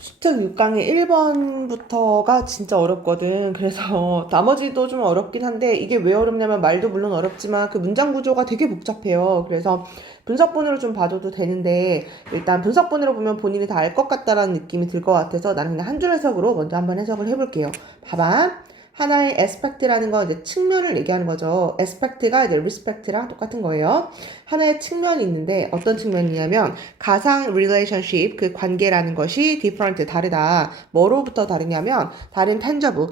수특 6강의 1번부터가 진짜 어렵거든. 그래서 나머지도 좀 어렵긴 한데 이게 왜 어렵냐면 말도 물론 어렵지만 그 문장 구조가 되게 복잡해요. 그래서 분석본으로 좀 봐줘도 되는데 일단 분석본으로 보면 본인이 다 알 것 같다라는 느낌이 들 것 같아서 나는 그냥 한 줄 해석으로 먼저 한번 해석을 해볼게요. 봐봐. 하나의 aspect라는 건 이제 측면을 얘기하는 거죠. aspect가 이제 respect랑 똑같은 거예요. 하나의 측면이 있는데 어떤 측면이냐면 가상 relationship 그 관계라는 것이 different 다르다. 뭐로부터 다르냐면 다른 tangible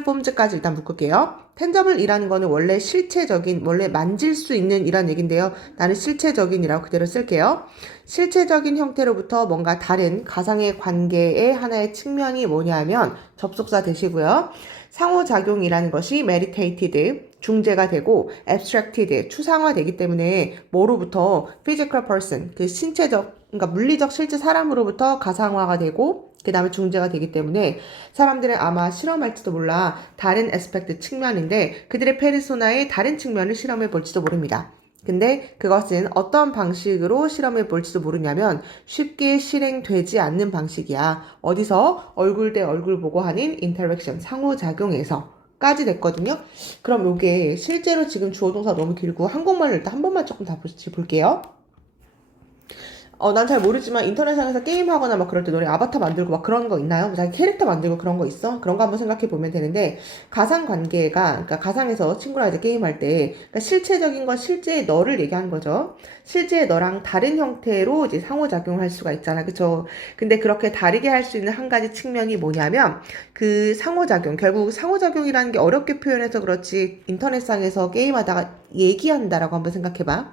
forms까지 일단 묶을게요. tangible이라는 거는 원래 실체적인 원래 만질 수 있는 이란 얘긴데요. 나는 실체적인이라고 그대로 쓸게요. 실체적인 형태로부터 뭔가 다른 가상의 관계의 하나의 측면이 뭐냐면 접속사 되시고요. 상호작용이라는 것이 meditated, 중재가 되고 abstracted, 추상화되기 때문에 뭐로부터 physical person, 그 신체적, 그러니까 물리적 실제 사람으로부터 가상화가 되고 그 다음에 중재가 되기 때문에 사람들은 아마 실험할지도 몰라 다른 에스펙트 측면인데 그들의 페르소나의 다른 측면을 실험해 볼지도 모릅니다. 근데 그것은 어떤 방식으로 실험해 볼지도 모르냐면 쉽게 실행되지 않는 방식이야. 어디서? 얼굴 대 얼굴 보고 하는 인터랙션, 상호작용에서까지 됐거든요. 그럼 요게 실제로 지금 주어 동사 너무 길고 한국말로 일단 한 번만 조금 다 볼게요. 난 잘 모르지만 인터넷상에서 게임하거나 막 그럴 때 너네 아바타 만들고 막 그런 거 있나요? 뭐 자기 캐릭터 만들고 그런 거 있어? 그런 거 한번 생각해 보면 되는데 가상관계가 그러니까 가상에서 친구랑 이제 게임할 때 그러니까 실체적인 건 실제의 너를 얘기하는 거죠. 실제의 너랑 다른 형태로 이제 상호작용을 할 수가 있잖아. 그쵸? 근데 그렇게 다르게 할 수 있는 한 가지 측면이 뭐냐면 그 상호작용 결국 상호작용이라는 게 어렵게 표현해서 그렇지 인터넷상에서 게임하다가 얘기한다라고 한번 생각해 봐.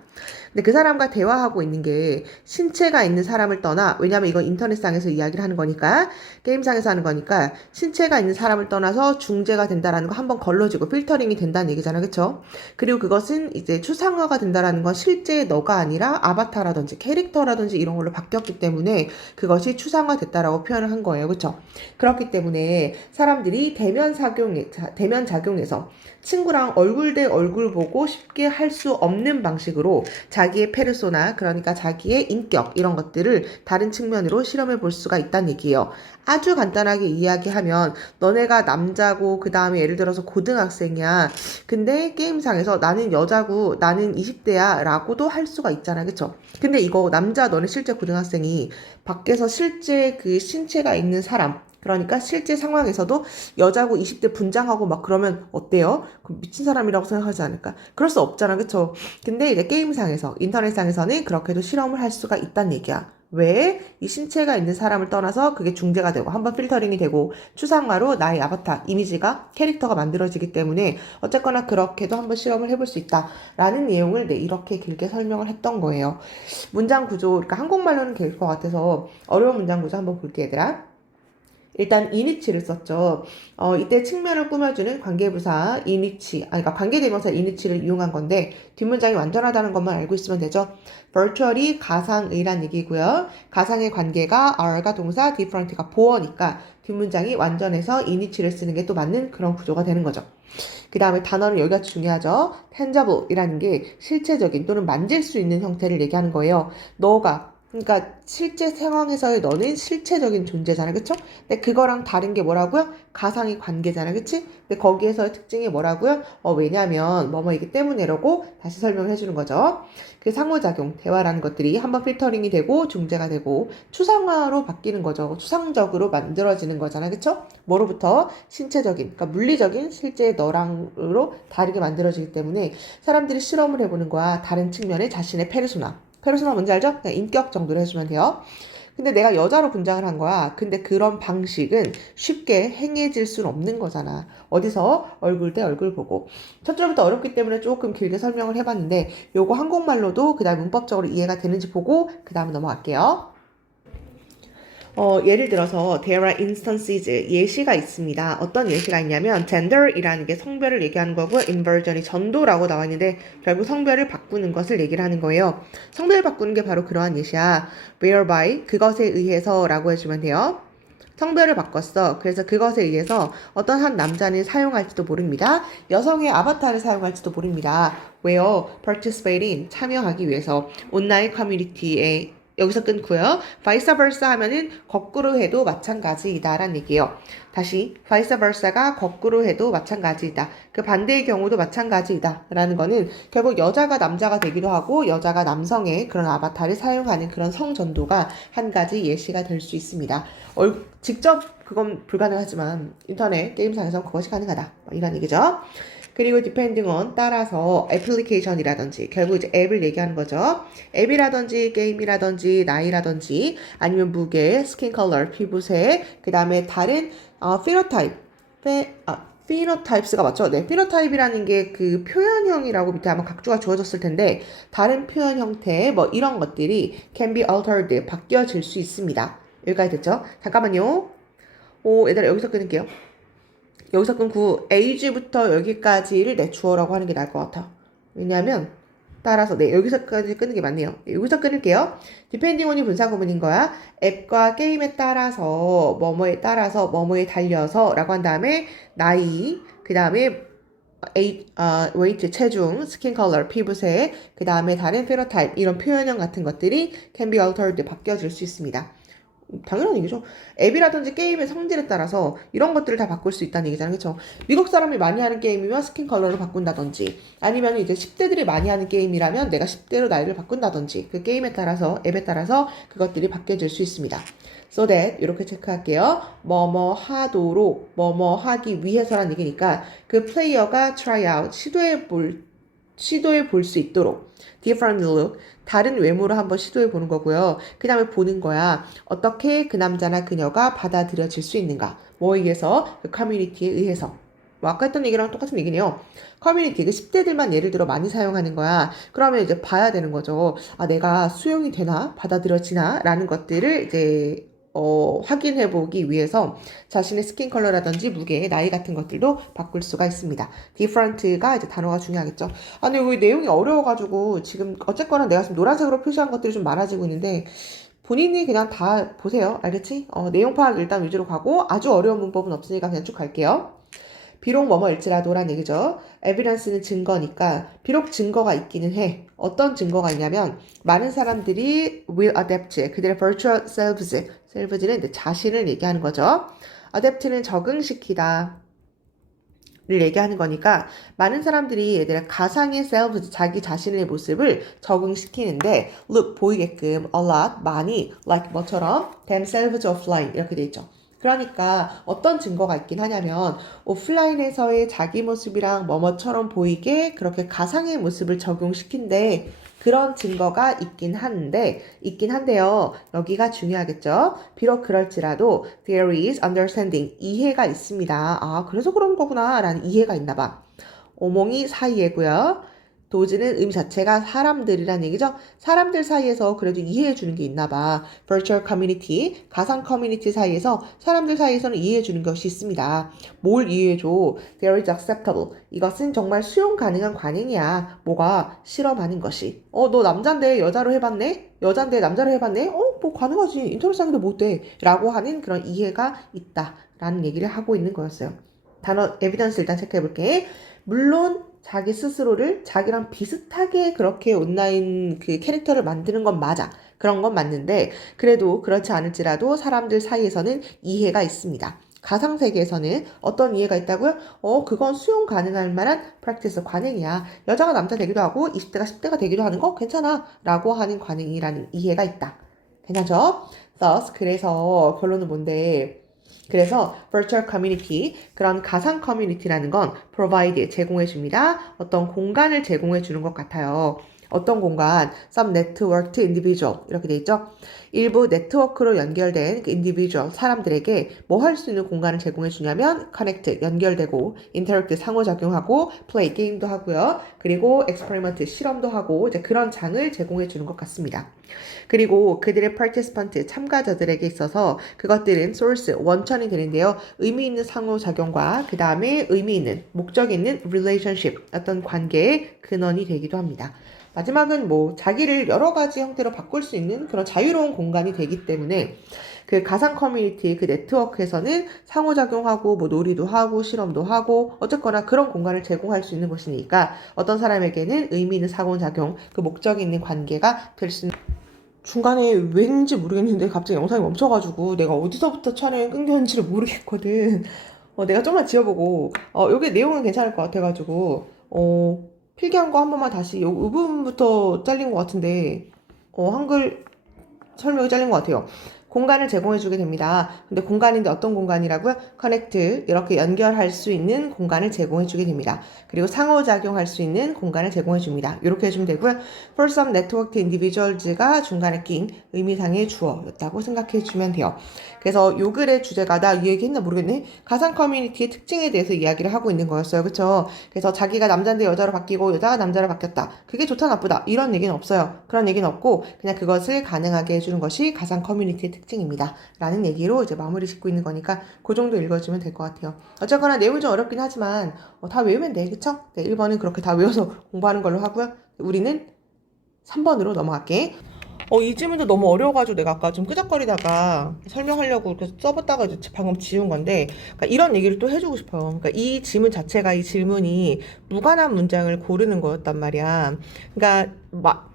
근데 그 사람과 대화하고 있는 게 신체가 있는 사람을 떠나 왜냐면 이건 인터넷상에서 이야기를 하는 거니까 게임상에서 하는 거니까 신체가 있는 사람을 떠나서 중재가 된다라는 거 한번 걸러지고 필터링이 된다는 얘기잖아. 그쵸? 그리고 그것은 이제 추상화가 된다라는 건 실제 너가 아니라 아바타라든지 캐릭터라든지 이런 걸로 바뀌었기 때문에 그것이 추상화됐다라고 표현을 한 거예요. 그쵸? 그렇기 때문에 사람들이 대면 작용에서 친구랑 얼굴 대 얼굴 보고 쉽게 할 수 없는 방식으로 자기의 페르소나, 그러니까 자기의 인격 이런 것들을 다른 측면으로 실험해 볼 수가 있다는 얘기예요. 아주 간단하게 이야기하면 너네가 남자고 그 다음에 예를 들어서 고등학생이야. 근데 게임상에서 나는 여자고 나는 20대야 라고도 할 수가 있잖아. 그쵸? 근데 이거 남자 너네 실제 고등학생이 밖에서 실제 그 신체가 있는 사람 그러니까 실제 상황에서도 여자고 20대 분장하고 막 그러면 어때요? 미친 사람이라고 생각하지 않을까? 그럴 수 없잖아, 그쵸? 근데 이제 게임상에서, 인터넷상에서는 그렇게도 실험을 할 수가 있다는 얘기야. 왜? 이 신체가 있는 사람을 떠나서 그게 중재가 되고 한번 필터링이 되고 추상화로 나의 아바타, 이미지가 캐릭터가 만들어지기 때문에 어쨌거나 그렇게도 한번 실험을 해볼 수 있다라는 내용을 이렇게 길게 설명을 했던 거예요. 문장 구조, 그러니까 한국말로는 될 것 같아서 어려운 문장 구조 한번 볼게 얘들아. 일단 이니치를 썼죠. 이때 측면을 꾸며주는 관계부사 이니치, 그러니까 관계대명사 이니치를 이용한 건데 뒷문장이 완전하다는 것만 알고 있으면 되죠. virtually 가상의란 얘기고요. 가상의 관계가 are가 동사, different가 보어니까 뒷문장이 완전해서 이니치를 쓰는 게 또 맞는 그런 구조가 되는 거죠. 그 다음에 단어는 여기가 중요하죠. tangible이라는 게 실체적인 또는 만질 수 있는 형태를 얘기하는 거예요. 너가 그러니까 실제 상황에서의 너는 실체적인 존재잖아. 그쵸? 근데 그거랑 다른 게 뭐라고요? 가상의 관계잖아. 그치? 근데 거기에서의 특징이 뭐라고요? 왜냐면 뭐뭐이기 때문에라고 다시 설명을 해주는 거죠. 그 상호작용, 대화라는 것들이 한번 필터링이 되고 중재가 되고 추상화로 바뀌는 거죠. 추상적으로 만들어지는 거잖아. 그쵸? 뭐로부터? 신체적인, 그러니까 물리적인 실제 너랑으로 다르게 만들어지기 때문에 사람들이 실험을 해보는 거야. 다른 측면의 자신의 페르소나 뭔지 알죠? 그냥 인격 정도로 해주면 돼요. 근데 내가 여자로 분장을 한 거야. 근데 그런 방식은 쉽게 행해질 수는 없는 거잖아. 어디서? 얼굴 대 얼굴 보고. 첫 줄부터 어렵기 때문에 조금 길게 설명을 해봤는데 요거 한국말로도 그다음 문법적으로 이해가 되는지 보고 그 다음 넘어갈게요. 예를 들어서 there are instances 예시가 있습니다. 어떤 예시가 있냐면 gender이라는 게 성별을 얘기하는 거고 inversion이 전도라고 나와 있는데 결국 성별을 바꾸는 것을 얘기를 하는 거예요. 성별을 바꾸는 게 바로 그러한 예시야. whereby 그것에 의해서라고 해주면 돼요. 성별을 바꿨어. 그래서 그것에 의해서 어떤 한 남자는 사용할지도 모릅니다. 여성의 아바타를 사용할지도 모릅니다. where participate in 참여하기 위해서 온라인 커뮤니티에 여기서 끊고요. vice versa 하면은 거꾸로 해도 마찬가지이다라는 얘기예요. 다시 vice versa가 거꾸로 해도 마찬가지이다. 그 반대의 경우도 마찬가지이다라는 거는 결국 여자가 남자가 되기도 하고 여자가 남성의 그런 아바타를 사용하는 그런 성전도가 한 가지 예시가 될 수 있습니다. 직접 그건 불가능하지만 인터넷 게임상에서 그것이 가능하다. 이런 얘기죠. 그리고 depending on 따라서 애플리케이션이라든지 결국 이제 앱을 얘기하는 거죠. 앱이라든지 게임이라든지 나이라든지 아니면 무게, 스킨 컬러, 피부색, 그 다음에 다른 피노타입, 피노타입스가 맞죠? 네, 피노타입이라는 게 그 표현형이라고 밑에 아마 각주가 주어졌을 텐데 다른 표현 형태 뭐 이런 것들이 can be altered 바뀌어질 수 있습니다. 여기까지 됐죠? 잠깐만요. 얘들아 여기서 끊을게요. 여기서 끊고 age부터 여기까지를 내 주어라고 하는 게 나을 것 같아. 왜냐하면 따라서 네 여기서까지 끊는 게 맞네요. 여기서 끊을게요. depending on이 분사구문인 거야. 앱과 게임에 따라서 뭐뭐에 따라서 뭐뭐에 달려서 라고 한 다음에 나이 그 다음에 weight 체중, 스킨 컬러 피부색 그 다음에 다른 phenotype 이런 표현형 같은 것들이 can be altered 바뀌어질 수 있습니다. 당연한 얘기죠. 앱이라든지 게임의 성질에 따라서 이런 것들을 다 바꿀 수 있다는 얘기잖아요. 그렇죠? 미국 사람이 많이 하는 게임이면 스킨 컬러를 바꾼다든지 아니면 이제 10대들이 많이 하는 게임이라면 내가 10대로 나이를 바꾼다든지 그 게임에 따라서 앱에 따라서 그것들이 바뀌어질 수 있습니다. So that 이렇게 체크할게요. 뭐뭐 하도록 뭐뭐 하기 위해서라는 얘기니까 그 플레이어가 try out 시도해 볼 수 있도록 different look 다른 외모로 한번 시도해 보는 거고요. 그 다음에 보는 거야. 어떻게 그 남자나 그녀가 받아들여질 수 있는가. 뭐에 의해서? 그 커뮤니티에 의해서. 뭐 아까 했던 얘기랑 똑같은 얘기네요. 커뮤니티, 그 10대들만 예를 들어 많이 사용하는 거야. 그러면 이제 봐야 되는 거죠. 내가 수용이 되나? 받아들여지나? 라는 것들을 이제 확인해 보기 위해서 자신의 스킨 컬러라든지 무게, 나이 같은 것들도 바꿀 수가 있습니다. different가 이제 단어가 중요하겠죠. 근데 여기 내용이 어려워가지고 지금 어쨌거나 내가 지금 노란색으로 표시한 것들이 좀 많아지고 있는데 본인이 그냥 다 보세요. 알겠지? 내용 파악 일단 위주로 가고 아주 어려운 문법은 없으니까 그냥 쭉 갈게요. 비록 뭐뭐일지라도란 얘기죠. evidence는 증거니까 비록 증거가 있기는 해. 어떤 증거가 있냐면 많은 사람들이 will adapt 그들의 virtual selves는 이제 자신을 얘기하는 거죠. adapt는 적응시키다 를 얘기하는 거니까 많은 사람들이 얘들의 가상의 self 자기 자신의 모습을 적응시키는데 look 보이게끔 a lot 많이 like 뭐처럼 themselves offline 이렇게 돼 있죠. 그러니까 어떤 증거가 있긴 하냐면 오프라인에서의 자기 모습이랑 뭐뭐처럼 보이게 그렇게 가상의 모습을 적용시킨대 그런 증거가 있긴 한데요. 여기가 중요하겠죠. 비록 그럴지라도 there is understanding 이해가 있습니다. 그래서 그런 거구나 라는 이해가 있나 봐. 오몽이 사이에고요. 도즈는 의미 자체가 사람들이란 얘기죠. 사람들 사이에서 그래도 이해해 주는 게 있나 봐. virtual community, 가상 커뮤니티 사이에서 사람들 사이에서는 이해해 주는 것이 있습니다. 뭘 이해해 줘? There is acceptable. 이것은 정말 수용 가능한 관행이야. 뭐가? 실험하는 것이. 너 남잔데 여자로 해봤네? 여잔데 남자로 해봤네? 뭐 가능하지. 인터넷상에도 못 돼. 라고 하는 그런 이해가 있다. 라는 얘기를 하고 있는 거였어요. 단어 에비던스 일단 체크해 볼게. 물론 자기 스스로를 자기랑 비슷하게 그렇게 온라인 그 캐릭터를 만드는 건 맞아. 그런 건 맞는데 그래도 그렇지 않을지라도 사람들 사이에서는 이해가 있습니다. 가상세계에서는 어떤 이해가 있다고요? 그건 수용 가능할 만한 practice 관행이야. 여자가 남자 되기도 하고 20대가 10대가 되기도 하는 거 괜찮아. 라고 하는 관행이라는 이해가 있다. 괜찮죠? Thus, 그래서 결론은 뭔데? 그래서 virtual community, 그런 가상 커뮤니티라는 건 provide, 제공해 줍니다. 어떤 공간을 제공해 주는 것 같아요. 어떤 공간? Some networked individual 이렇게 돼 있죠. 일부 네트워크로 연결된 그 individual 사람들에게 뭐 할 수 있는 공간을 제공해 주냐면 connect 연결되고 interact 상호작용하고 play 게임도 하고요. 그리고 experiment 실험도 하고 이제 그런 장을 제공해 주는 것 같습니다. 그리고 그들의 participant 참가자들에게 있어서 그것들은 source 원천이 되는데요. 의미 있는 상호작용과 그 다음에 의미 있는 목적 있는 relationship 어떤 관계의 근원이 되기도 합니다. 마지막은 뭐 자기를 여러 가지 형태로 바꿀 수 있는 그런 자유로운 공간이 되기 때문에 그 가상 커뮤니티 그 네트워크에서는 상호작용하고 뭐 놀이도 하고 실험도 하고 어쨌거나 그런 공간을 제공할 수 있는 것이니까 어떤 사람에게는 의미 있는 상호작용 그 목적 있는 관계가 될 수 있는 중간에 왠지 모르겠는데 갑자기 영상이 멈춰가지고 내가 어디서부터 촬영이 끊겼는지를 모르겠거든. 내가 좀만 지워보고, 여기 내용은 괜찮을 것 같아가지고, 필기한 거 한 번만 다시, 요 부분부터 잘린 것 같은데, 한글 설명이 잘린 것 같아요. 공간을 제공해주게 됩니다. 근데 공간인데 어떤 공간이라고요? 커넥트, 이렇게 연결할 수 있는 공간을 제공해주게 됩니다. 그리고 상호작용할 수 있는 공간을 제공해줍니다. 이렇게 해주면 되고요. For some networked individuals가 중간에 낀 의미상의 주어였다고 생각해주면 돼요. 그래서 요 글의 주제가 나 이 얘기 했나 모르겠네. 가상 커뮤니티의 특징에 대해서 이야기를 하고 있는 거였어요. 그쵸? 그래서 자기가 남자인데 여자로 바뀌고 여자가 남자로 바뀌었다. 그게 좋다 나쁘다. 이런 얘기는 없어요. 그런 얘기는 없고 그냥 그것을 가능하게 해주는 것이 가상 커뮤니티의 특징입니다. 라는 얘기로 이제 마무리 짓고 있는 거니까 그 정도 읽어주면 될 것 같아요. 어쨌거나 내용이 좀 어렵긴 하지만 다 외우면 돼. 그쵸? 네, 1번은 그렇게 다 외워서 공부하는 걸로 하고요. 우리는 3번으로 넘어갈게. 이 질문도 너무 어려워가지고 내가 아까 좀 끄적거리다가 설명하려고 이렇게 써봤다가 이제 방금 지운 건데, 그러니까 이런 얘기를 또 해주고 싶어요. 그러니까 이 질문 자체가 이 질문이 무관한 문장을 고르는 거였단 말이야. 그러니까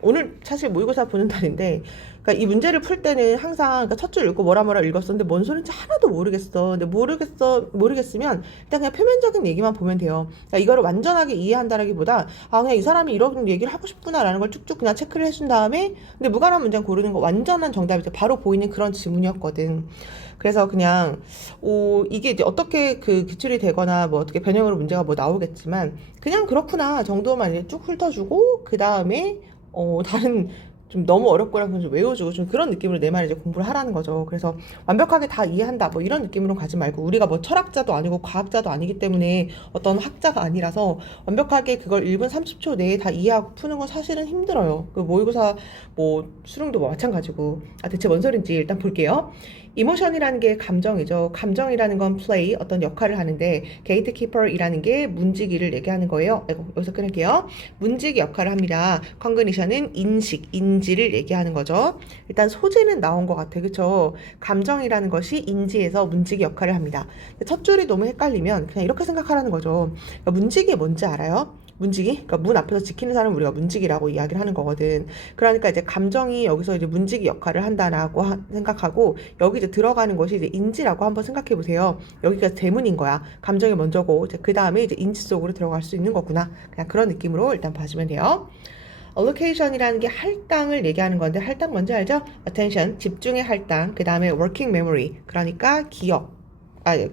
오늘 사실 모의고사 보는 날인데, 그러니까 이 문제를 풀 때는 항상 그러니까 첫 줄 읽고 뭐라 읽었었는데 뭔 소린지 하나도 모르겠어. 근데 모르겠으면 일단 그냥 표면적인 얘기만 보면 돼요. 그러니까 이거를 완전하게 이해한다라기보다 그냥 이 사람이 이런 얘기를 하고 싶구나라는 걸 쭉쭉 그냥 체크를 해준 다음에 근데 무관한 문장 고르는 거 완전한 정답이 바로 보이는 그런 지문이었거든. 그래서 그냥 이게 이제 어떻게 그 기출이 되거나 뭐 어떻게 변형으로 문제가 뭐 나오겠지만 그냥 그렇구나 정도만 이제 쭉 훑어주고 그 다음에 다른 좀 너무 어렵거나 좀 외워주고 좀 그런 느낌으로 내 말을 이제 공부를 하라는 거죠. 그래서 완벽하게 다 이해한다 뭐 이런 느낌으로 가지 말고 우리가 뭐 철학자도 아니고 과학자도 아니기 때문에 어떤 학자가 아니라서 완벽하게 그걸 1분 30초 내에 다 이해하고 푸는 건 사실은 힘들어요. 그 모의고사 뭐 수능도 뭐 마찬가지고 대체 뭔 소린지 일단 볼게요. 이모션이라는 게 감정이죠. 감정이라는 건 play, 어떤 역할을 하는데 gatekeeper이라는 게 문지기를 얘기하는 거예요. 여기서 끊을게요. 문지기 역할을 합니다. cognition은 인식, 인지를 얘기하는 거죠. 일단 소재는 나온 것 같아. 그쵸? 감정이라는 것이 인지에서 문지기 역할을 합니다. 첫 줄이 너무 헷갈리면 그냥 이렇게 생각하라는 거죠. 그러니까 문지기 뭔지 알아요? 문지기? 그러니까 문 앞에서 지키는 사람을 우리가 문지기라고 이야기를 하는 거거든. 그러니까 이제 감정이 여기서 이제 문지기 역할을 한다라고 생각하고 여기 이제 들어가는 것이 이제 인지라고 한번 생각해 보세요. 여기가 대문인 거야. 감정이 먼저고 이제 그 다음에 이제 인지 속으로 들어갈 수 있는 거구나. 그냥 그런 느낌으로 일단 봐주면 돼요. allocation이라는 게 할당을 얘기하는 건데 할당 뭔지 알죠? attention, 집중의 할당. 그 다음에 working memory, 그러니까 기억.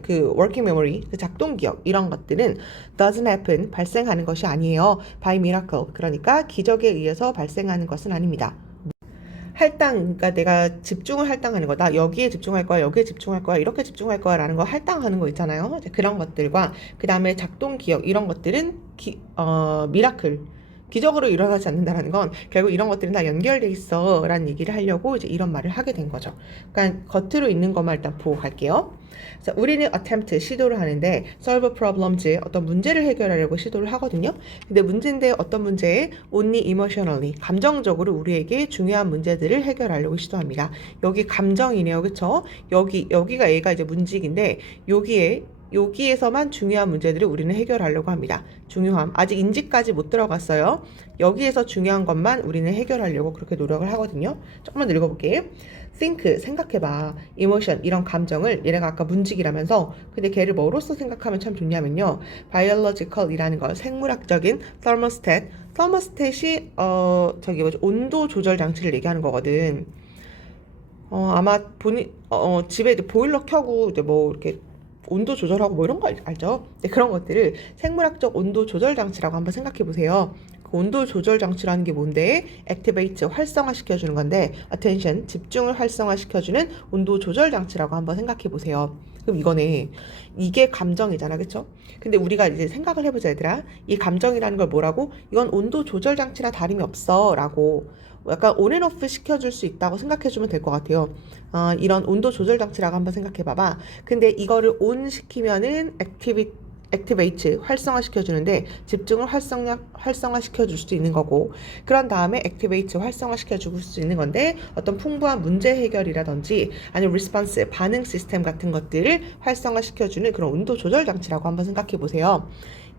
그 working memory, 그 작동 기억 이런 것들은 doesn't happen, 발생하는 것이 아니에요. by miracle, 그러니까 기적에 의해서 발생하는 것은 아닙니다. 할당, 그러니까 내가 집중을 할당하는 거다. 여기에 집중할 거야, 여기에 집중할 거야, 이렇게 집중할 거야 라는 거 할당하는 거 있잖아요. 그런 것들과 그 다음에 작동 기억 이런 것들은 미라클, 기적으로 일어나지 않는다라는 건 결국 이런 것들은 다 연결돼 있어 라는 얘기를 하려고 이제 이런 말을 하게 된 거죠. 그러니까 겉으로 있는 것만 일단 보고 갈게요. 그래서 우리는 attempt, 시도를 하는데 solve problems, 어떤 문제를 해결하려고 시도를 하거든요. 근데 문제인데 어떤 문제에 only emotionally, 감정적으로 우리에게 중요한 문제들을 해결하려고 시도합니다. 여기 감정이네요. 그쵸? 여기가 얘가 이제 문직인데 여기에서만 중요한 문제들을 우리는 해결하려고 합니다. 중요함. 아직 인지까지 못 들어갔어요. 여기에서 중요한 것만 우리는 해결하려고 그렇게 노력을 하거든요. 조금만 읽어볼게요. think, 생각해봐. emotion, 이런 감정을 얘네가 아까 문직이라면서 근데 걔를 뭐로서 생각하면 참 좋냐면요. biological이라는 거, 생물학적인 thermostat. thermostat이 온도 조절 장치를 얘기하는 거거든. 아마 집에 이제 보일러 켜고 이제 뭐 이렇게 온도 조절하고 뭐 이런 거 알죠? 네, 그런 것들을 생물학적 온도 조절 장치라고 한번 생각해 보세요. 그 온도 조절 장치라는 게 뭔데? activate, 활성화 시켜주는 건데 attention, 집중을 활성화 시켜주는 온도 조절 장치라고 한번 생각해 보세요. 그럼 이게 감정이잖아, 그쵸? 근데 우리가 이제 생각을 해보자, 얘들아. 이 감정이라는 걸 뭐라고? 이건 온도 조절 장치나 다름이 없어 라고 약간 온앤오프 시켜줄 수 있다고 생각해주면 될 것 같아요. 이런 온도 조절 장치라고 한번 생각해봐봐. 근데 이거를 온 시키면은 액티베이트, 활성화 시켜주는데 집중을 활성화 시켜줄 수도 있는 거고 그런 다음에 액티베이트, 활성화 시켜줄 수 있는 건데 어떤 풍부한 문제 해결이라든지 아니면 리스폰스, 반응 시스템 같은 것들을 활성화 시켜주는 그런 온도 조절 장치라고 한번 생각해 보세요.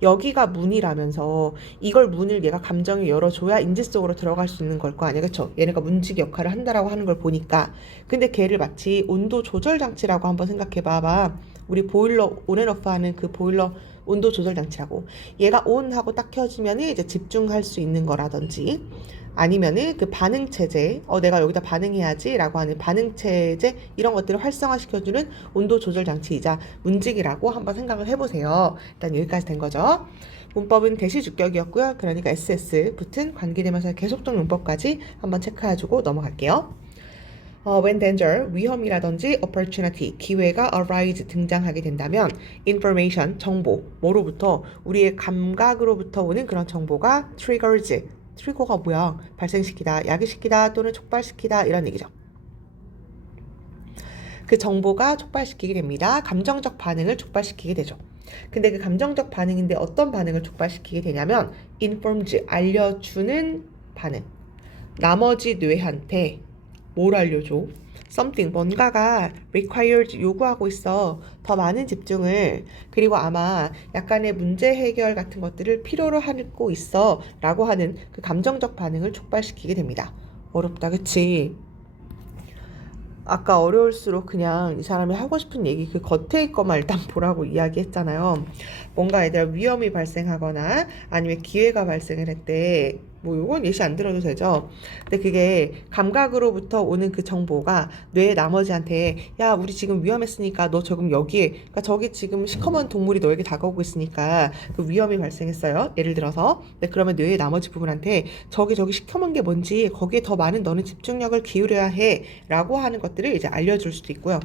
여기가 문이라면서 이걸 문을 얘가 감정이 열어줘야 인지 속으로 들어갈 수 있는 걸 거 아니야, 그쵸? 얘네가 문지기 역할을 한다라고 하는 걸 보니까. 근데 걔를 마치 온도 조절 장치라고 한번 생각해 봐봐. 우리 보일러 온앤오프 하는 그 보일러 온도 조절 장치하고 얘가 온 하고 딱 켜지면은 이제 집중할 수 있는 거라든지 아니면은 그 반응 체제, 내가 여기다 반응해야지 라고 하는 반응 체제 이런 것들을 활성화시켜주는 온도 조절 장치이자 문지기라고 한번 생각을 해보세요. 일단 여기까지 된 거죠. 문법은 대시주격이었고요. 그러니까 SS 붙은 관계대명사 계속적 용법까지 한번 체크해주고 넘어갈게요. when danger, 위험이라든지 opportunity, 기회가 arise, 등장하게 된다면 information, 정보, 뭐로부터? 우리의 감각으로부터 오는 그런 정보가 triggers, 트리거가 뭐야? 발생시키다, 야기시키다 또는 촉발시키다 이런 얘기죠. 그 정보가 촉발시키게 됩니다. 감정적 반응을 촉발시키게 되죠. 근데 그 감정적 반응인데 어떤 반응을 촉발시키게 되냐면 informs, 알려주는 반응. 나머지 뇌한테 뭘 알려줘? something, 뭔가가 required, 요구하고 있어. 더 많은 집중을. 그리고 아마 약간의 문제 해결 같은 것들을 필요로 하고 있어. 라고 하는 그 감정적 반응을 촉발시키게 됩니다. 어렵다, 그치? 아까 어려울수록 그냥 이 사람이 하고 싶은 얘기 그 겉에 것만 일단 보라고 이야기했잖아요. 뭔가 얘들아 위험이 발생하거나 아니면 기회가 발생을 했대. 뭐 요건 예시 안 들어도 되죠. 근데 그게 감각으로부터 오는 그 정보가 뇌 나머지한테 야 우리 지금 위험했으니까 너 지금 여기에 그러니까 저기 지금 시커먼 동물이 너에게 다가오고 있으니까 그 위험이 발생했어요. 예를 들어서 근데 그러면 뇌의 나머지 부분한테 저기 시커먼 게 뭔지 거기에 더 많은 너는 집중력을 기울여야 해 라고 하는 것들을 이제 알려줄 수도 있고요.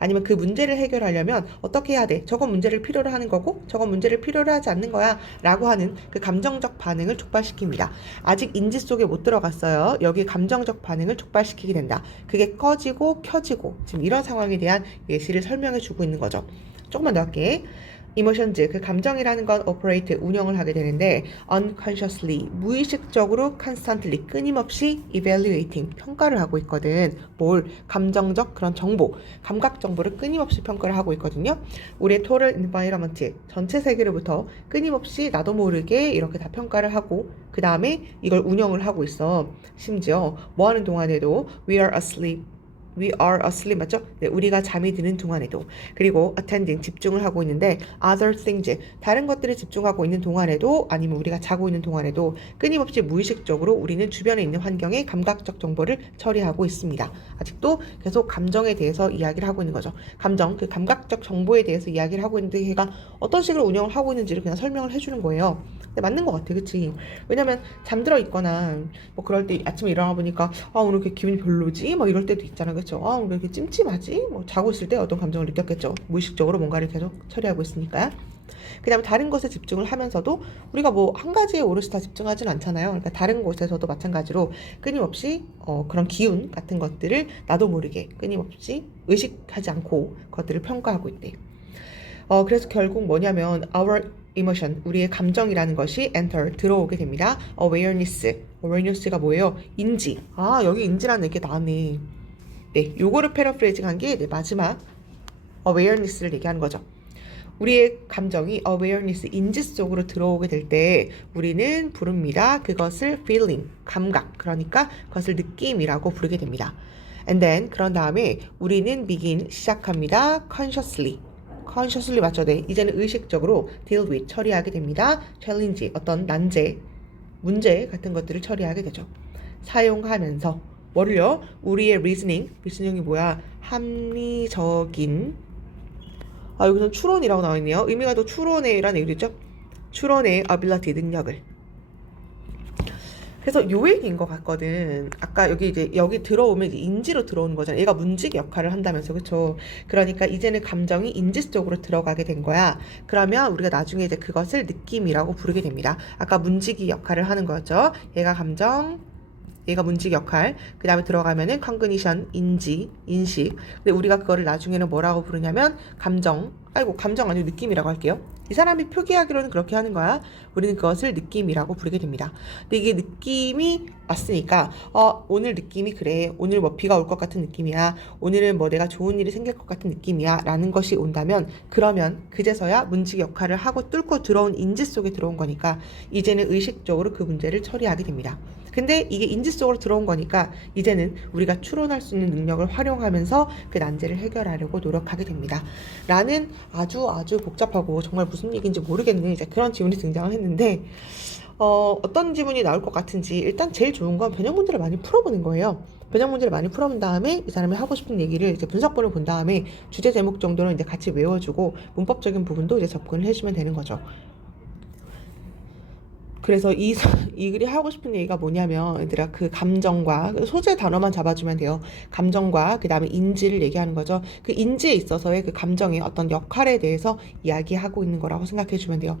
아니면 그 문제를 해결하려면 어떻게 해야 돼? 저건 문제를 필요로 하는 거고 저건 문제를 필요로 하지 않는 거야 라고 하는 그 감정적 반응을 촉발시킵니다. 아직 인지 속에 못 들어갔어요. 여기 감정적 반응을 촉발시키게 된다. 그게 꺼지고 켜지고 지금 이런 상황에 대한 예시를 설명해 주고 있는 거죠. 조금만 더 할게. emotions, 그 감정이라는 건 operate, 운영을 하게 되는데 unconsciously, 무의식적으로 constantly, 끊임없이 evaluating, 평가를 하고 있거든. 뭘? 감정적 그런 정보, 감각 정보를 끊임없이 평가를 하고 있거든요. 우리의 total environment, 전체 세계로부터 끊임없이 나도 모르게 이렇게 다 평가를 하고 그 다음에 이걸 운영을 하고 있어. 심지어 뭐 하는 동안에도 we are asleep 맞죠? 네, 우리가 잠이 드는 동안에도 그리고 attending 집중을 하고 있는데 other things 다른 것들에 집중하고 있는 동안에도 아니면 우리가 자고 있는 동안에도 끊임없이 무의식적으로 우리는 주변에 있는 환경의 감각적 정보를 처리하고 있습니다. 아직도 계속 감정에 대해서 이야기를 하고 있는 거죠. 감정, 그 감각적 정보에 대해서 이야기를 하고 있는데 걔가 어떤 식으로 운영을 하고 있는지를 그냥 설명을 해주는 거예요. 근데 맞는 것 같아, 그치? 왜냐면 잠들어 있거나 뭐 그럴 때 아침에 일어나 보니까 오늘 이렇게 기분이 별로지? 뭐 이럴 때도 있잖아, 그쵸? 오늘 이렇게 찜찜하지? 뭐 자고 있을 때 어떤 감정을 느꼈겠죠. 무의식적으로 뭔가를 계속 처리하고 있으니까. 그 다음에 다른 것에 집중을 하면서도 우리가 뭐 한 가지에 오롯이 다 집중하지는 않잖아요. 그러니까 다른 곳에서도 마찬가지로 끊임없이 그런 기운 같은 것들을 나도 모르게 끊임없이 의식하지 않고 그것들을 평가하고 있대. 그래서 결국 뭐냐면 our emotion, 우리의 감정이라는 것이 enter, 들어오게 됩니다. awareness가 뭐예요? 인지. 여기 인지라는 얘기가 나왔네. 네, 요거를 패러프레이징한 게 마지막 awareness를 얘기하는 거죠. 우리의 감정이 awareness, 인지 속으로 들어오게 될 때 우리는 부릅니다. 그것을 feeling, 감각, 그러니까 그것을 느낌이라고 부르게 됩니다. And then, 그런 다음에 우리는 begin, 시작합니다. consciously 맞죠? 네, 이제는 의식적으로 deal with, 처리하게 됩니다. challenge, 어떤 난제, 문제 같은 것들을 처리하게 되죠. 사용하면서 뭐를요? 우리의 리스닝이 뭐야? 합리적인 여기서는 추론이라고 나와있네요. 의미가 더 추론의라는 얘기도 있죠. 추론의 ability, 능력을. 그래서 요 얘기인 것 같거든. 아까 여기 들어오면 이제 인지로 들어오는 거잖아. 얘가 문지기 역할을 한다면서, 그쵸? 그러니까 이제는 감정이 인지 쪽으로 들어가게 된 거야. 그러면 우리가 나중에 이제 그것을 느낌이라고 부르게 됩니다. 아까 문지기 역할을 하는 거였죠. 얘가 감정, 얘가 문직 역할. 그 다음에 들어가면은 cognition, 인식. 근데 우리가 그거를 나중에는 뭐라고 부르냐면 감정 아니고 느낌이라고 할게요. 이 사람이 표기하기로는 그렇게 하는 거야. 우리는 그것을 느낌이라고 부르게 됩니다. 근데 이게 느낌이 왔으니까 오늘 느낌이 그래. 오늘 뭐 비가 올 것 같은 느낌이야. 오늘은 뭐 내가 좋은 일이 생길 것 같은 느낌이야. 라는 것이 온다면 그러면 그제서야 문직 역할을 하고 뚫고 들어온 인지 속에 들어온 거니까 이제는 의식적으로 그 문제를 처리하게 됩니다. 근데 이게 인지 속으로 들어온 거니까 이제는 우리가 추론할 수 있는 능력을 활용하면서 그 난제를 해결하려고 노력하게 됩니다. 라는 아주 복잡하고 정말 무슨 얘기인지 모르겠는 이제 그런 지문이 등장을 했는데 어떤 지문이 나올 것 같은지 일단 제일 좋은 건 변형 문제를 많이 풀어보는 거예요. 변형 문제를 많이 풀어본 다음에 이 사람이 하고 싶은 얘기를 이제 분석본을 본 다음에 주제 제목 정도는 이제 같이 외워주고 문법적인 부분도 이제 접근을 해주면 되는 거죠. 그래서 이 글이 하고 싶은 얘기가 뭐냐면 얘들아 그 감정과 소재 단어만 잡아주면 돼요. 감정과 그 다음에 인지를 얘기하는 거죠. 그 인지에 있어서의 그 감정의 어떤 역할에 대해서 이야기하고 있는 거라고 생각해 주면 돼요.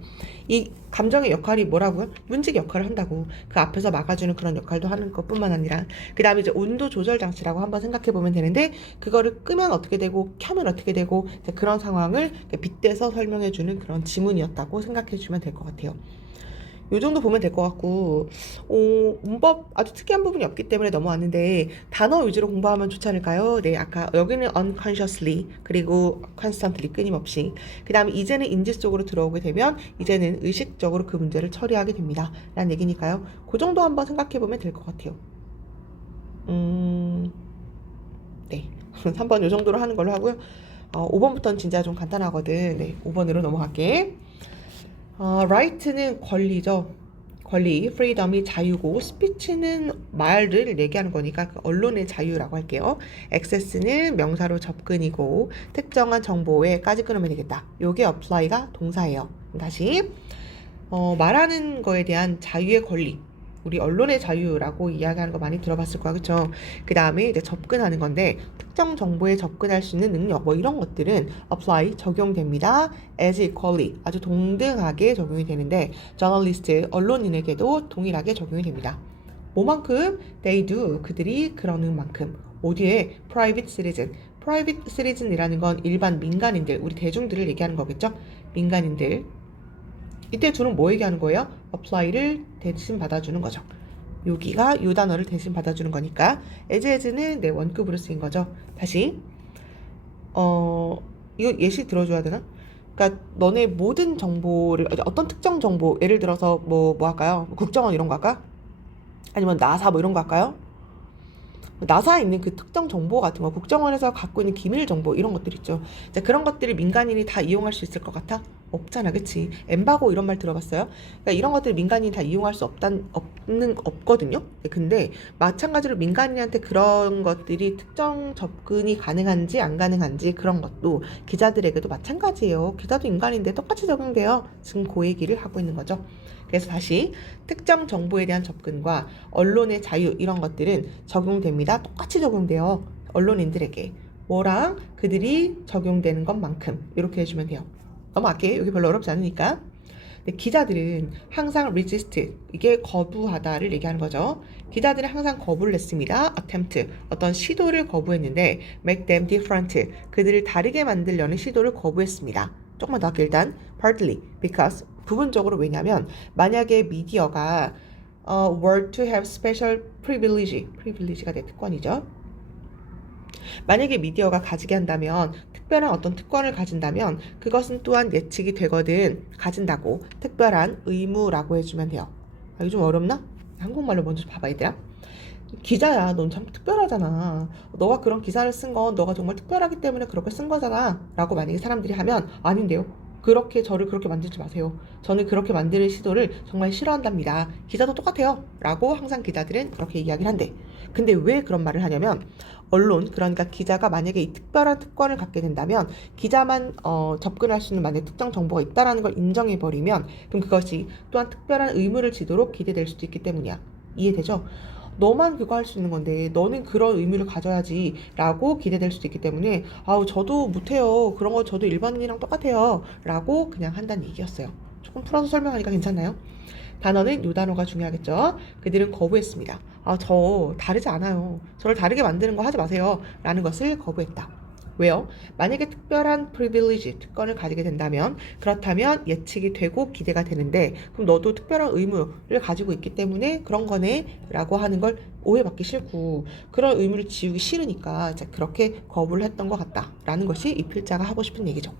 이 감정의 역할이 뭐라고요? 문직 역할을 한다고. 그 앞에서 막아주는 그런 역할도 하는 것뿐만 아니라 그 다음에 이제 온도 조절 장치라고 한번 생각해 보면 되는데 그거를 끄면 어떻게 되고 켜면 어떻게 되고 그런 상황을 빗대서 설명해 주는 그런 지문이었다고 생각해 주면 될 것 같아요. 요 정도 보면 될 것 같고 문법 아주 특이한 부분이 없기 때문에 넘어왔는데 단어 위주로 공부하면 좋지 않을까요? 네, 아까 여기는 unconsciously 그리고 constantly 끊임없이 그 다음에 이제는 인지 속으로 들어오게 되면 이제는 의식적으로 그 문제를 처리하게 됩니다 라는 얘기니까요. 그 정도 한번 생각해 보면 될 것 같아요. 네 3번 요 정도로 하는 걸로 하고요. 5번부터는 진짜 좀 간단하거든. 네, 5번으로 넘어갈게. right는 권리죠. 권리, freedom이 자유고, speech는 말을 얘기하는 거니까 그 언론의 자유라고 할게요. access는 명사로 접근이고, 특정한 정보에까지 끊으면 되겠다. 요게 apply가 동사예요. 다시 말하는 거에 대한 자유의 권리. 우리 언론의 자유라고 이야기하는 거 많이 들어봤을 거야, 그쵸? 그 다음에 이제 접근하는 건데 특정 정보에 접근할 수 있는 능력 뭐 이런 것들은 apply 적용됩니다. as equally 아주 동등하게 적용이 되는데 journalist 언론인에게도 동일하게 적용이 됩니다. 뭐만큼? They do 그들이 그러는 만큼. 어디에? private citizen이라는 건 일반 민간인들 우리 대중들을 얘기하는 거겠죠? 민간인들. 이때 둘은 뭐 얘기하는 거예요? apply를 대신 받아주는 거죠. 여기가 요 단어를 대신 받아주는 거니까 as는 네, 원급으로 쓰인 거죠. 다시 이거 예시 들어줘야 되나? 그러니까 너네 모든 정보를 어떤 특정 정보 예를 들어서 뭐 할까요? 국정원 이런 거 할까? 아니면 나사 뭐 이런 거 할까요? 나사에 있는 그 특정 정보 같은 거 국정원에서 갖고 있는 기밀 정보 이런 것들 있죠. 자, 그런 것들을 민간인이 다 이용할 수 있을 것 같아? 없잖아, 그치? 엠바고 이런 말 들어봤어요? 그러니까 이런 것들을 민간인이 다 이용할 수 없거든요. 근데 마찬가지로 민간인한테 그런 것들이 특정 접근이 가능한지 안 가능한지 그런 것도 기자들에게도 마찬가지예요. 기자도 인간인데 똑같이 적용돼요. 지금 그 얘기를 하고 있는 거죠. 그래서 다시 특정 정보에 대한 접근과 언론의 자유 이런 것들은 적용됩니다. 똑같이 적용돼요. 언론인들에게. 뭐랑 그들이 적용되는 것만큼 이렇게 해주면 돼요. 넘어갈게요. 여기 별로 어렵지 않으니까. 근데 기자들은 항상 resist, 이게 거부하다를 얘기하는 거죠. 기자들은 항상 거부를 했습니다. attempt, 어떤 시도를 거부했는데 make them different, 그들을 다르게 만들려는 시도를 거부했습니다. 조금만 더 할게요. 일단 partly, because, 부분적으로 왜냐면 만약에 미디어가 were to have special privilege가 내 특권이죠. 만약에 미디어가 가지게 한다면 특별한 어떤 특권을 가진다면 그것은 또한 예측이 되거든. 가진다고 특별한 의무라고 해주면 돼요. 이거 좀 어렵나? 한국말로 먼저 봐봐 얘들아. 기자야, 넌 참 특별하잖아. 너가 그런 기사를 쓴 건 너가 정말 특별하기 때문에 그렇게 쓴 거잖아 라고 만약에 사람들이 하면 아닌데요. 그렇게 저를 그렇게 만들지 마세요. 저는 그렇게 만드는 시도를 정말 싫어한답니다. 기자도 똑같아요 라고 항상 기자들은 그렇게 이야기를 한대. 근데 왜 그런 말을 하냐면 언론, 그러니까 기자가 만약에 이 특별한 특권을 갖게 된다면 기자만 접근할 수 있는 만약에 특정 정보가 있다는 걸 인정해버리면 그럼 그것이 또한 특별한 의무를 지도록 기대될 수도 있기 때문이야. 이해되죠? 너만 그거 할 수 있는 건데 너는 그런 의미를 가져야지 라고 기대될 수도 있기 때문에 저도 못해요. 그런 거 저도 일반인이랑 똑같아요 라고 그냥 한다는 얘기였어요. 조금 풀어서 설명하니까 괜찮나요? 단어는 요 단어가 중요하겠죠. 그들은 거부했습니다. 저 다르지 않아요. 저를 다르게 만드는 거 하지 마세요. 라는 것을 거부했다. 왜요? 만약에 특별한 privilege, 특권을 가지게 된다면 그렇다면 예측이 되고 기대가 되는데 그럼 너도 특별한 의무를 가지고 있기 때문에 그런 거네 라고 하는 걸 오해받기 싫고 그런 의무를 지우기 싫으니까 이제 그렇게 거부를 했던 것 같다 라는 것이 이 필자가 하고 싶은 얘기죠.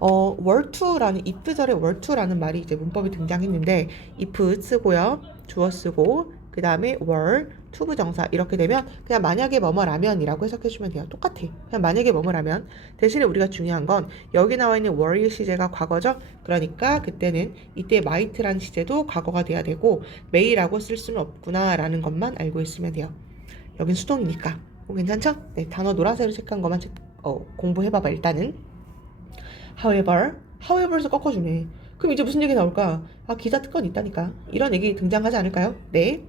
were to라는 if절에 were to라는 말이 이제 문법에 등장했는데 if 쓰고요. 주어 쓰고 그 다음에 were to 부정사 이렇게 되면 그냥 만약에 뭐뭐라면이라고 해석해주면 돼요. 똑같아. 그냥 만약에 뭐뭐라면 대신에 우리가 중요한 건 여기 나와 있는 were의 시제가 과거죠. 그러니까 그때는 이때 might라는 시제도 과거가 돼야 되고 may라고 쓸 수는 없구나 라는 것만 알고 있으면 돼요. 여긴 수동이니까. 괜찮죠? 네, 단어 노란색으로 체크한 것만 공부해봐봐 일단은. however에서 꺾어주네. 그럼 이제 무슨 얘기 나올까? 기자 특권 있다니까. 이런 얘기 등장하지 않을까요? 네.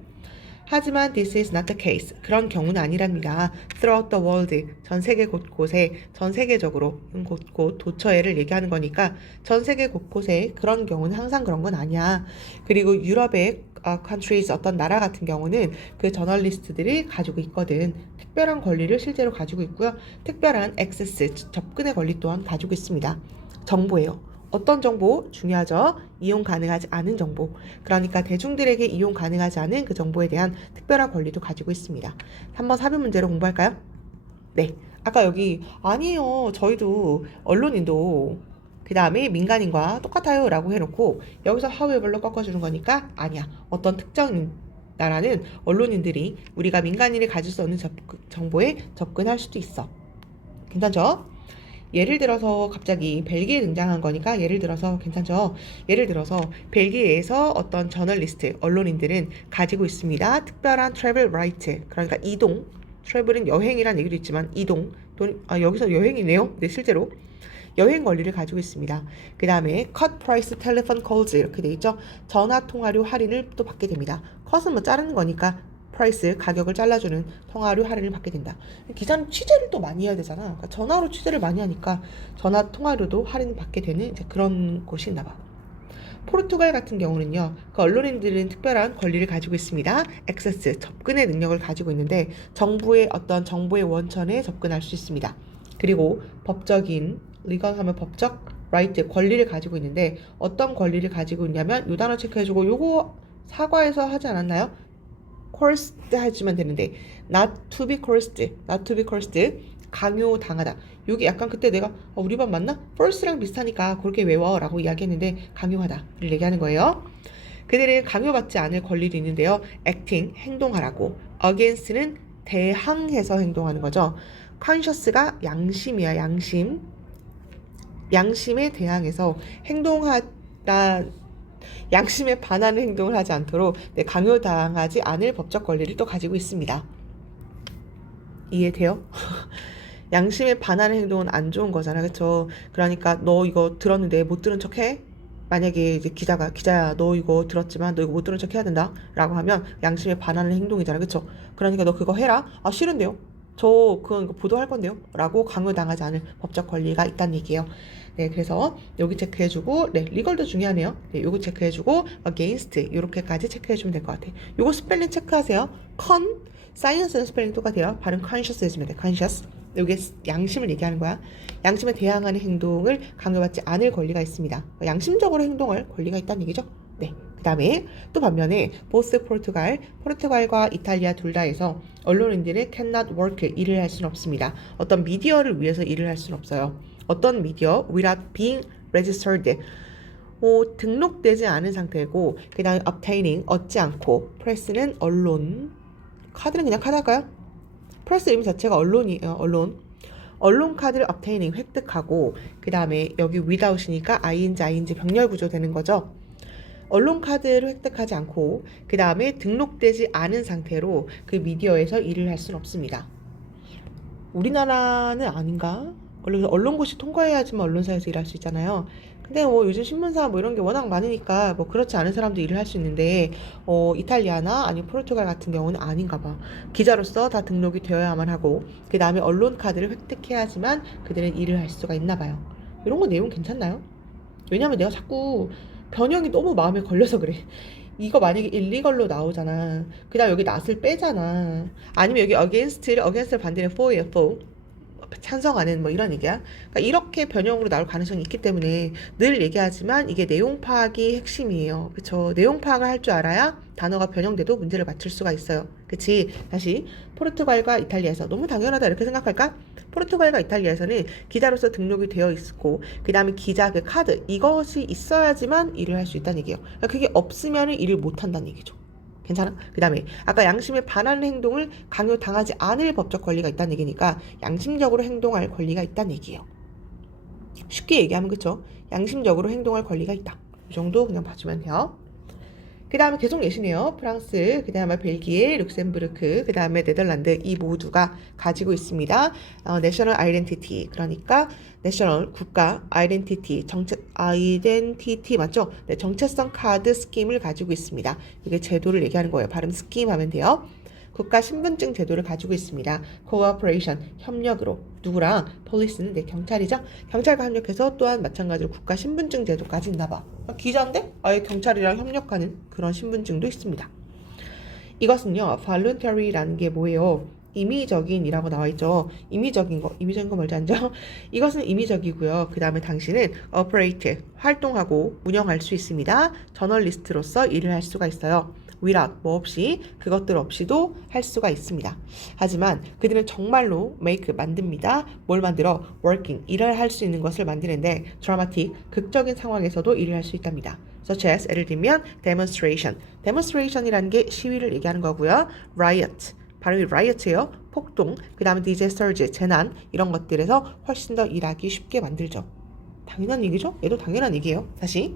하지만 this is not the case. 그런 경우는 아니랍니다. throughout the world. 전 세계 곳곳에, 전 세계적으로 곳곳 도처에를 얘기하는 거니까 전 세계 곳곳에 그런 경우는 항상 그런 건 아니야. 그리고 유럽의 countries 어떤 나라 같은 경우는 그 저널리스트들이 가지고 있거든. 특별한 권리를 실제로 가지고 있고요. 특별한 access, 접근의 권리 또한 가지고 있습니다. 정보예요. 어떤 정보? 중요하죠. 이용 가능하지 않은 정보. 그러니까 대중들에게 이용 가능하지 않은 그 정보에 대한 특별한 권리도 가지고 있습니다. 한번 사변 문제로 공부할까요? 네. 아까 여기 아니에요. 저희도 언론인도 그 다음에 민간인과 똑같아요 라고 해놓고 여기서 however로 꺾어주는 거니까 아니야. 어떤 특정 나라는 언론인들이 우리가 민간인이 가질 수 없는 정보에 접근할 수도 있어. 괜찮죠? 예를 들어서 갑자기 벨기에 등장한 거니까 예를 들어서 괜찮죠? 예를 들어서 벨기에에서 어떤 저널리스트, 언론인들은 가지고 있습니다. 특별한 travel right, 그러니까 이동, travel은 여행이란 얘기도 있지만 이동, 여기서 여행이네요. 네, 실제로. 여행 권리를 가지고 있습니다. 그 다음에 cut price telephone calls 이렇게 돼 있죠. 전화 통화료 할인을 또 받게 됩니다. cut은 뭐 자르는 거니까 프라이스 가격을 잘라주는 통화료 할인을 받게 된다. 기자는 취재를 또 많이 해야 되잖아. 그러니까 전화로 취재를 많이 하니까 전화 통화료도 할인을 받게 되는 이제 그런 곳이 있나 봐. 포르투갈 같은 경우는요. 그 언론인들은 특별한 권리를 가지고 있습니다. 액세스, 접근의 능력을 가지고 있는데 정부의 어떤 정보의 원천에 접근할 수 있습니다. 그리고 법적인, 리걸 하면 법적, 라이트, 권리를 가지고 있는데 어떤 권리를 가지고 있냐면 요 단어 체크해주고 요거 사과에서 하지 않았나요? coerced 해주면 되는데 not to be coerced, not to be coerced 강요당하다. 여기 약간 그때 내가 우리 반 맞나? force랑 비슷하니까 그렇게 외워 라고 이야기했는데 강요하다를 얘기하는 거예요. 그들은 강요받지 않을 권리도 있는데요. acting, 행동하라고. against는 대항해서 행동하는 거죠. conscious가 양심이야, 양심. 양심에 대항해서 행동하다 양심에 반하는 행동을 하지 않도록 강요당하지 않을 법적 권리를 또 가지고 있습니다. 이해돼요? 양심에 반하는 행동은 안 좋은 거잖아, 그쵸? 그러니까 너 이거 들었는데 못 들은 척해? 만약에 이제 기자야 너 이거 들었지만 너 이거 못 들은 척 해야 된다 라고 하면 양심에 반하는 행동이잖아, 그쵸? 그러니까 너 그거 해라. 싫은데요? 저 그건 이거 보도할 건데요? 라고 강요당하지 않을 법적 권리가 있다는 얘기예요. 네, 그래서 여기 체크해주고, 네, 리걸도 중요하네요. 네, 요거 체크해주고, against 이렇게까지 체크해주면 될 것 같아요. 요거 스펠링 체크하세요. con, science는 스펠링 똑같아요. 발음 conscious 해주면 돼. conscious. 요게 양심을 얘기하는 거야. 양심에 대항하는 행동을 강요받지 않을 권리가 있습니다. 양심적으로 행동할 권리가 있다는 얘기죠. 네. 그 다음에 또 반면에 보스 포르투갈과 이탈리아 둘 다에서 언론인들은 cannot work, 일을 할 수는 없습니다. 어떤 미디어를 위해서 일을 할 수는 없어요. 어떤 미디어? without being registered. 등록되지 않은 상태고 그 다음에 obtaining, 얻지 않고 press는 언론, 카드는 그냥 카드 할까요? press 의미 자체가 언론이에요. 언론 카드를 obtaining, 획득하고 그 다음에 여기 without이니까 ing 병렬 구조 되는 거죠. 언론 카드를 획득하지 않고 그 다음에 등록되지 않은 상태로 그 미디어에서 일을 할 수는 없습니다. 우리나라는 아닌가? 언론고시 통과해야지만 언론사에서 일할 수 있잖아요. 근데 요즘 신문사 이런 게 워낙 많으니까 그렇지 않은 사람도 일을 할 수 있는데 이탈리아나 아니면 포르투갈 같은 경우는 아닌가 봐. 기자로서 다 등록이 되어야만 하고 그 다음에 언론 카드를 획득해야지만 그들은 일을 할 수가 있나 봐요. 이런 거 내용 괜찮나요? 왜냐면 내가 자꾸 변형이 너무 마음에 걸려서 그래. 이거 만약에 일리걸로 나오잖아. 그다음 여기 not을 빼잖아. 아니면 여기 against를 반대로 for예요, for. 찬성하는 뭐 이런 얘기야. 그러니까 이렇게 변형으로 나올 가능성이 있기 때문에 늘 얘기하지만 이게 내용 파악이 핵심이에요. 그쵸? 내용 파악을 할 줄 알아야 단어가 변형돼도 문제를 맞출 수가 있어요. 그치? 다시 포르투갈과 이탈리아에서 너무 당연하다 이렇게 생각할까? 포르투갈과 이탈리아에서는 기자로서 등록이 되어 있고 그 다음에 기자 그 카드 이것이 있어야지만 일을 할 수 있다는 얘기예요. 그러니까 그게 없으면 일을 못 한다는 얘기죠. 괜찮아? 그 다음에 아까 양심에 반하는 행동을 강요당하지 않을 법적 권리가 있다는 얘기니까 양심적으로 행동할 권리가 있다는 얘기예요. 쉽게 얘기하면 그쵸? 양심적으로 행동할 권리가 있다. 이 정도 그냥 봐주면 돼요. 그 다음에 계속 예시네요. 프랑스, 그 다음에 벨기에, 룩셈부르크, 그 다음에 네덜란드 이 모두가 가지고 있습니다. 내셔널 아이덴티티 그러니까 내셔널 국가 아이덴티티 정책 아이덴티티 맞죠? 네, 정체성 카드 스킴을 가지고 있습니다. 이게 제도를 얘기하는 거예요. 발음 스킴 하면 돼요. 국가 신분증 제도를 가지고 있습니다. cooperation 협력으로 누구랑 폴리스는 네, 경찰이죠. 경찰과 협력해서 또한 마찬가지로 국가 신분증 제도까지 있나 봐. 기자인데 아예 경찰이랑 협력하는 그런 신분증도 있습니다. 이것은요, voluntary라는 게 뭐예요? 임의적인이라고 나와 있죠. 임의적인 거 멀지 않죠? 이것은 임의적이고요. 그 다음에 당신은 operate, 활동하고 운영할 수 있습니다. 저널리스트로서 일을 할 수가 있어요. without, 뭐 없이, 그것들 없이도 할 수가 있습니다. 하지만 그들은 정말로 make, 만듭니다. 뭘 만들어? working, 일을 할 수 있는 것을 만드는데 dramatic, 극적인 상황에서도 일을 할 수 있답니다. such as, 예를 들면 demonstration, demonstration이라는 게 시위를 얘기하는 거고요. riot, 발음이 riot예요. 폭동, 그 다음에 disaster, 재난 이런 것들에서 훨씬 더 일하기 쉽게 만들죠. 당연한 얘기죠? 얘도 당연한 얘기예요. 다시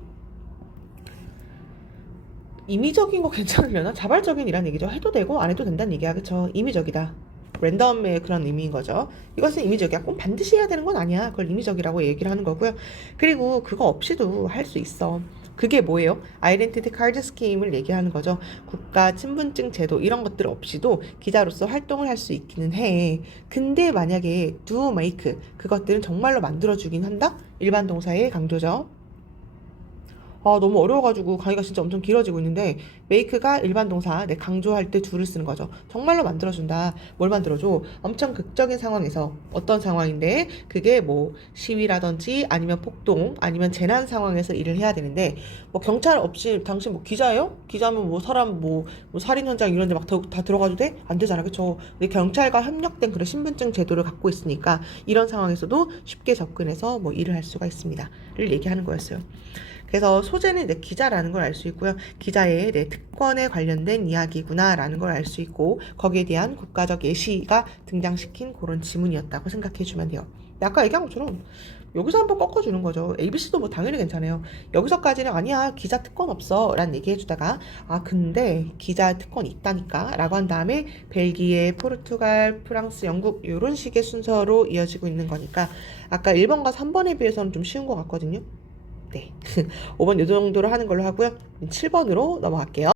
임의적인 거 괜찮으려나? 자발적인이란 얘기죠. 해도 되고 안 해도 된다는 얘기야. 그쵸? 임의적이다. 랜덤의 그런 의미인 거죠. 이것은 임의적이야. 꼭 반드시 해야 되는 건 아니야. 그걸 임의적이라고 얘기를 하는 거고요. 그리고 그거 없이도 할 수 있어. 그게 뭐예요? 아이덴티티 카드 스키임을 얘기하는 거죠. 국가 친분증 제도 이런 것들 없이도 기자로서 활동을 할 수 있기는 해. 근데 만약에 do make 그것들은 정말로 만들어주긴 한다? 일반 동사의 강조죠. 너무 어려워가지고 강의가 진짜 엄청 길어지고 있는데 make가 일반 동사 내 강조할 때 do를 쓰는 거죠. 정말로 만들어준다. 뭘 만들어줘? 엄청 극적인 상황에서 어떤 상황인데 그게 뭐 시위라든지 아니면 폭동 아니면 재난 상황에서 일을 해야 되는데 뭐 경찰 없이 당신 뭐 기자예요? 기자면 뭐 사람 뭐 살인 현장 이런 데 막 다 들어가도 돼? 안 되잖아. 그쵸? 근데 경찰과 협력된 그런 신분증 제도를 갖고 있으니까 이런 상황에서도 쉽게 접근해서 뭐 일을 할 수가 있습니다. 를 얘기하는 거였어요. 그래서 소재는 내 기자라는 걸 알 수 있고요. 기자의 내 특권에 관련된 이야기구나라는 걸 알 수 있고 거기에 대한 국가적 예시가 등장시킨 그런 지문이었다고 생각해 주면 돼요. 아까 얘기한 것처럼 여기서 한번 꺾어주는 거죠. ABC도 뭐 당연히 괜찮아요. 여기서까지는 아니야 기자 특권 없어 라는 얘기 해주다가 근데 기자 특권 있다니까 라고 한 다음에 벨기에, 포르투갈, 프랑스, 영국 이런 식의 순서로 이어지고 있는 거니까 아까 1번과 3번에 비해서는 좀 쉬운 것 같거든요. 네. 5번 이 정도로 하는 걸로 하고요. 7번으로 넘어갈게요.